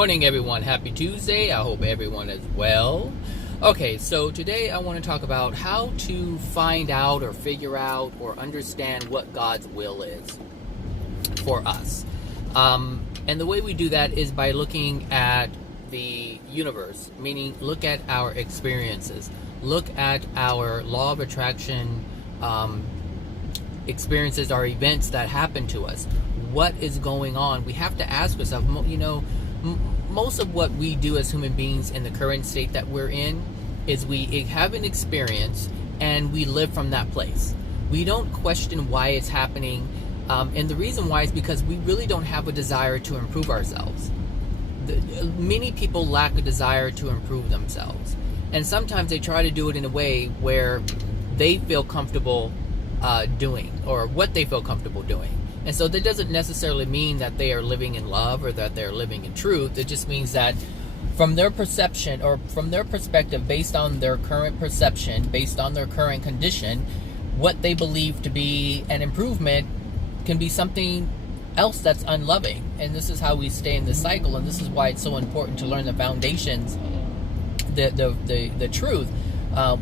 morning, everyone. Happy Tuesday. I hope everyone is well. Okay, so today I want to talk about how to find out or figure out or understand what God's will is for us. And the way we do that is by looking at the universe, meaning look at our experiences, look at our law of attraction experiences or events that happen to us. What is going on? We have to ask ourselves, most of what we do as human beings in the current state that we're in is we have an experience and we live from that place. We don't question why it's happening. And the reason why is because we really don't have a desire to improve ourselves. Many people lack a desire to improve themselves. And sometimes they try to do it in a way where they feel comfortable doing, or what they feel comfortable doing. And so that doesn't necessarily mean that they are living in love or that they're living in truth. It just means that from their perception or from their perspective, based on their current perception, based on their current condition, what they believe to be an improvement can be something else that's unloving. And this is how we stay in this cycle. And this is why it's so important to learn the foundations, the truth,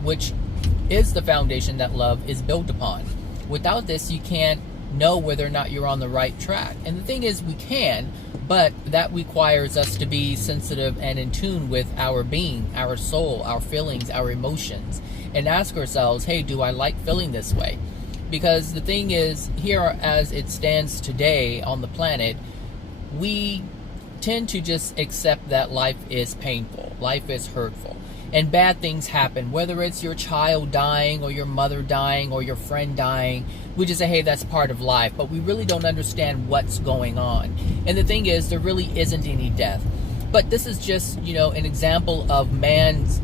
which is the foundation that love is built upon. Without this, you can't know whether or not you're on the right track. And the thing is, we can, but that requires us to be sensitive and in tune with our being, our soul, our feelings, our emotions, and ask ourselves, hey, do I like feeling this way? Because the thing is, here as it stands today on the planet, we tend to just accept that life is painful, life is hurtful, and bad things happen, whether it's your child dying or your mother dying or your friend dying. We just say, hey, that's part of life, but we really don't understand what's going on. And the thing is, there really isn't any death. But this is just, an example of man's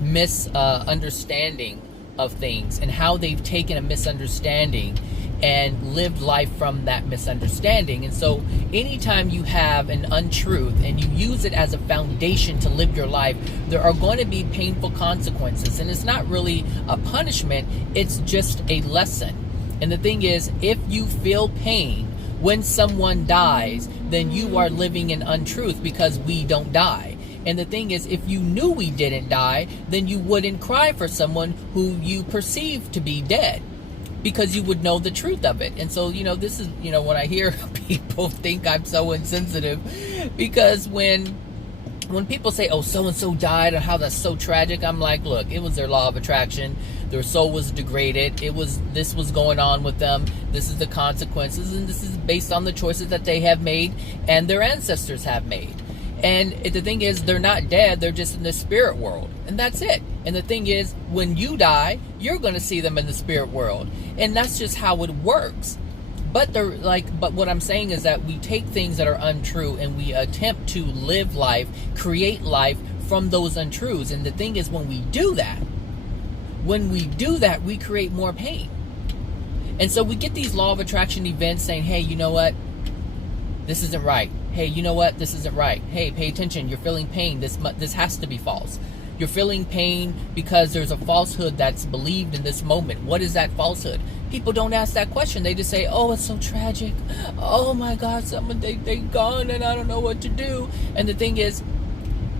misunderstanding of things and how they've taken a misunderstanding and lived life from that misunderstanding. And so anytime you have an untruth and you use it as a foundation to live your life, there are going to be painful consequences. And it's not really a punishment, it's just a lesson. And the thing is, if you feel pain when someone dies, then you are living in untruth, because we don't die. And the thing is, if you knew we didn't die, then you wouldn't cry for someone who you perceive to be dead, because you would know the truth of it. And so, this is, when I hear people think I'm so insensitive, because when people say, oh, so-and-so died, and how that's so tragic, I'm like, look, it was their law of attraction. Their soul was degraded. This was going on with them. This is the consequences, and this is based on the choices that they have made and their ancestors have made. And the thing is, they're not dead. They're just in the spirit world. And that's it. And the thing is, when you die, you're going to see them in the spirit world. And that's just how it works. But what I'm saying is that we take things that are untrue and we attempt to live life, create life from those untruths. And the thing is, when we do that, we create more pain. And so we get these law of attraction events saying, hey, you know what? This isn't right. Hey, you know what? This isn't right. Hey, pay attention. You're feeling pain. This has to be false. You're feeling pain because there's a falsehood that's believed in this moment. What is that falsehood? People don't ask that question. They just say, oh, it's so tragic. Oh my God, they gone and I don't know what to do. And the thing is,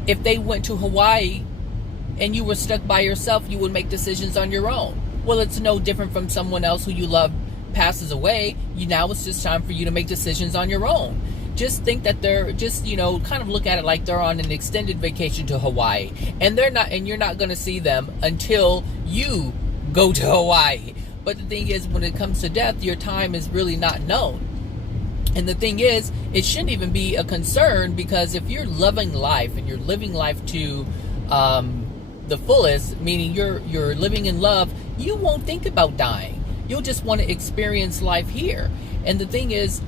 if they went to Hawaii and you were stuck by yourself, you would make decisions on your own. Well, it's no different from someone else who you love passes away. Now it's just time for you to make decisions on your own. Just think that they're just, kind of look at it like they're on an extended vacation to Hawaii. And you're not going to see them until you go to Hawaii. But the thing is, when it comes to death, your time is really not known. And the thing is, it shouldn't even be a concern, because if you're loving life and you're living life to the fullest, meaning you're living in love, you won't think about dying. You'll just want to experience life here. And the thing is,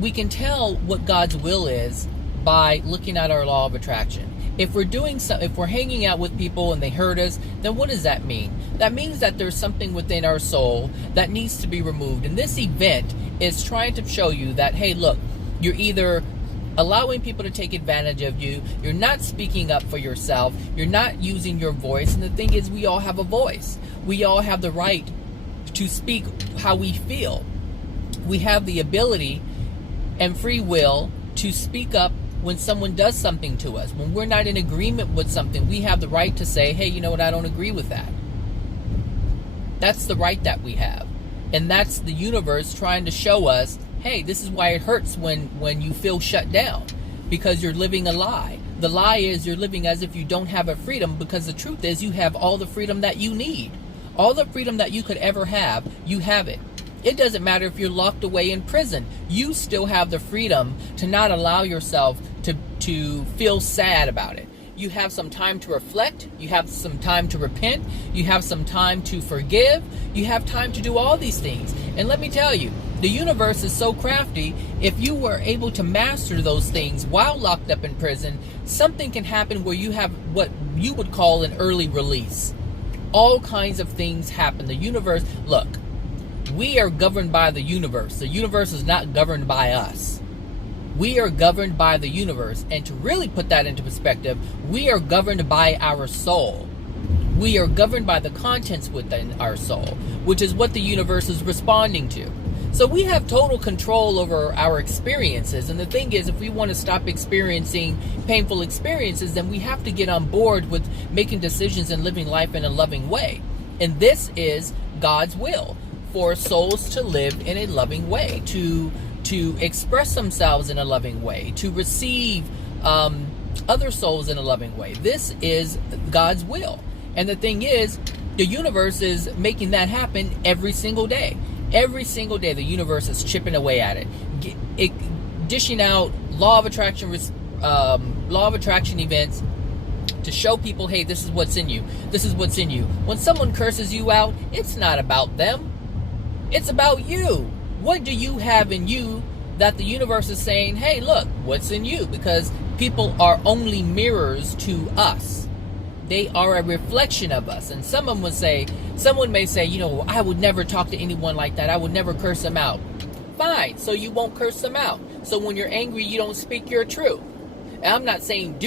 we can tell what God's will is by looking at our law of attraction. If we're hanging out with people and they hurt us, then what does that mean? That means that there's something within our soul that needs to be removed. And this event is trying to show you that, hey, look, you're either allowing people to take advantage of you, you're not speaking up for yourself, you're not using your voice. And the thing is, we all have a voice. We all have the right to speak how we feel. We have the ability and free will to speak up when someone does something to us. When we're not in agreement with something, we have the right to say, hey, you know what, I don't agree with that. That's the right that we have. And that's the universe trying to show us, hey, this is why it hurts when you feel shut down, because you're living a lie. The lie is you're living as if you don't have a freedom, because the truth is you have all the freedom that you need. All the freedom that you could ever have, you have it. It doesn't matter if you're locked away in prison. You still have the freedom to not allow yourself to feel sad about it. You have some time to reflect. You have some time to repent. You have some time to forgive. You have time to do all these things. And let me tell you, the universe is so crafty. If you were able to master those things while locked up in prison, something can happen where you have what you would call an early release. All kinds of things happen. The universe, look, we are governed by the universe. The universe is not governed by us. We are governed by the universe. And to really put that into perspective, we are governed by our soul. We are governed by the contents within our soul, which is what the universe is responding to. So we have total control over our experiences. And the thing is, if we want to stop experiencing painful experiences, then we have to get on board with making decisions and living life in a loving way. And this is God's will, for souls to live in a loving way, to express themselves in a loving way, to receive other souls in a loving way. This is God's will. And the thing is, the universe is making that happen every single day. Every single day, the universe is chipping away at it, dishing out law of attraction events to show people, hey, this is what's in you. This is what's in you. When someone curses you out, it's not about them. It's about you. What do you have in you that the universe is saying, hey, look, what's in you? Because people are only mirrors to us. They are a reflection of us. And someone may say, you know, I would never talk to anyone like that. I would never curse them out. Fine. So you won't curse them out. So when you're angry, you don't speak your truth. And I'm not saying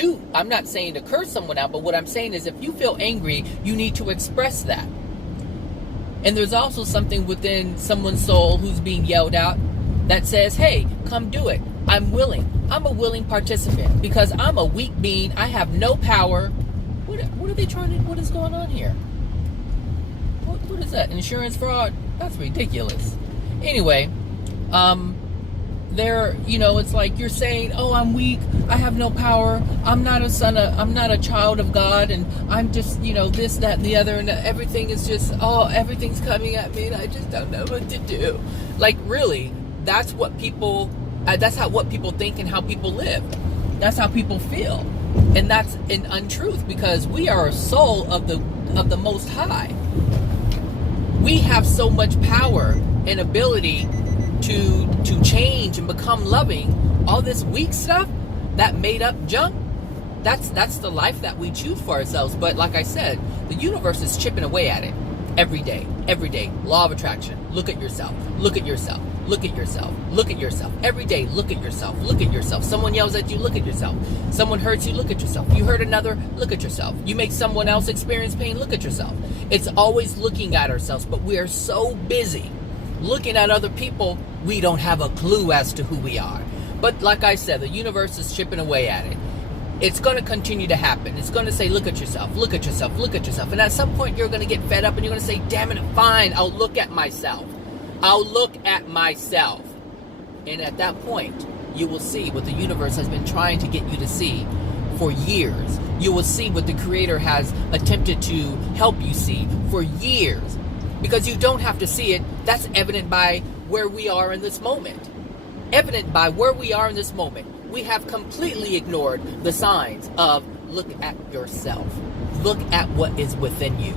to curse someone out, but what I'm saying is if you feel angry, you need to express that. And there's also something within someone's soul who's being yelled out that says, hey, come do it. I'm willing. I'm a willing participant because I'm a weak being. I have no power. What are they trying to, what is going on here? What is that? Insurance fraud? That's ridiculous. Anyway, it's like you're saying, oh, I'm weak. I have no power. I'm not a child of God. And I'm just, this, that, and the other. And everything is just, everything's coming at me. And I just don't know what to do. Like, really, that's what people think and how people live. That's how people feel. And that's an untruth because we are a soul of the Most High. We have so much power and ability to change and become loving. All this weak stuff, that made up junk, that's the life that we choose for ourselves. But like I said, the universe is chipping away at it every day. Law of attraction. Look at yourself. Look at yourself. Look at yourself. Look at yourself. Every day, look at yourself. Look at yourself. Someone yells at you, look at yourself. Someone hurts you, look at yourself. You hurt another, look at yourself. You make someone else experience pain, look at yourself. It's always looking at ourselves, but we are so busy looking at other people, we don't have a clue as to who we are. But like I said, the universe is chipping away at it. It's going to continue to happen. It's going to say, look at yourself, look at yourself, look at yourself. And at some point, you're going to get fed up and you're going to say, damn it, fine, I'll look at myself. I'll look at myself. And at that point, you will see what the universe has been trying to get you to see for years. You will see what the Creator has attempted to help you see for years. Because you don't have to see it. That's evident by where we are in this moment. Evident by where we are in this moment. We have completely ignored the signs of look at yourself. Look at what is within you.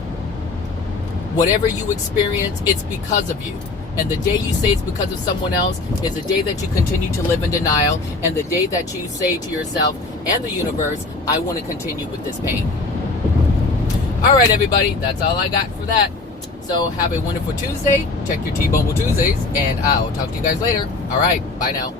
Whatever you experience, it's because of you. And the day you say it's because of someone else is the day that you continue to live in denial. And the day that you say to yourself and the universe, I want to continue with this pain. All right, everybody. That's all I got for that. So have a wonderful Tuesday. Check your T-Mobile Tuesdays. And I'll talk to you guys later. All right. Bye now.